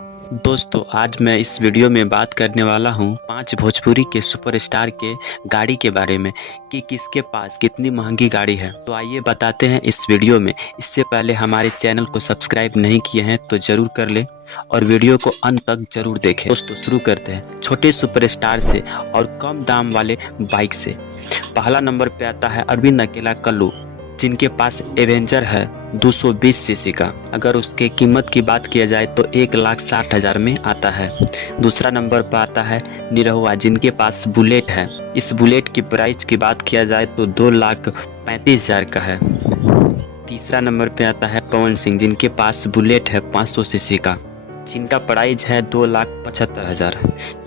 दोस्तों आज मैं इस वीडियो में बात करने वाला हूँ 5 भोजपुरी के सुपरस्टार के गाड़ी के बारे में कि किसके पास कितनी महंगी गाड़ी है। तो आइए बताते हैं इस वीडियो में। इससे पहले हमारे चैनल को सब्सक्राइब नहीं किए हैं तो ज़रूर कर लें और वीडियो को अंत तक जरूर देखें। दोस्तों शुरू करते हैं छोटे सुपरस्टार से और कम दाम वाले बाइक से। पहला नंबर पे आता है अरविंद अकेला कल्लू, जिनके पास एवेंजर है 220 सीसी का। अगर उसके कीमत की बात किया जाए तो 1,60,000 में आता है। दूसरा नंबर पर आता है निरहुआ, जिनके पास बुलेट है। इस बुलेट की प्राइस की बात किया जाए तो 2,35,000 का है। तीसरा नंबर पे आता है पवन सिंह, जिनके पास बुलेट है 500 सीसी का, जिनका प्राइस है 2,75,000।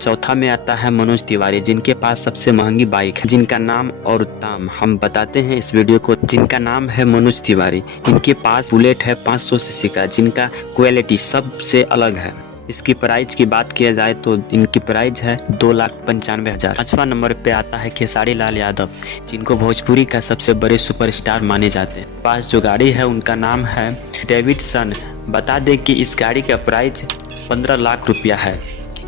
चौथा में आता है मनोज तिवारी, जिनके पास सबसे महंगी बाइक है, जिनका नाम और दाम हम बताते हैं इस वीडियो को। जिनका नाम है मनोज तिवारी, इनके पास बुलेट है 500 सीसी का, जिनका क्वालिटी सबसे अलग है। इसकी प्राइस की बात किया जाए तो इनकी प्राइस है 2,95,000। 5वां नंबर पे आता है खेसारी लाल यादव, जिनको भोजपुरी का सबसे बड़े सुपरस्टार माने जाते हैं। पास जो गाड़ी है उनका नाम है डेविडसन। बता दें कि इस गाड़ी का प्राइस 15 लाख रुपया है।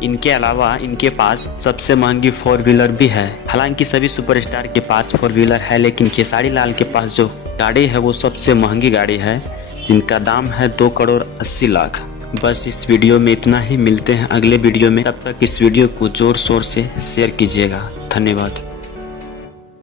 इनके अलावा इनके पास सबसे महंगी 4 व्हीलर भी है। हालांकि सभी सुपरस्टार के पास 4 व्हीलर है, लेकिन खेसारी लाल के पास जो गाड़ी है वो सबसे महंगी गाड़ी है, जिनका दाम है 2,80,00,000। बस इस वीडियो में इतना ही। मिलते हैं अगले वीडियो में, तब तक इस वीडियो को जोर शोर से शेयर कीजिएगा। धन्यवाद।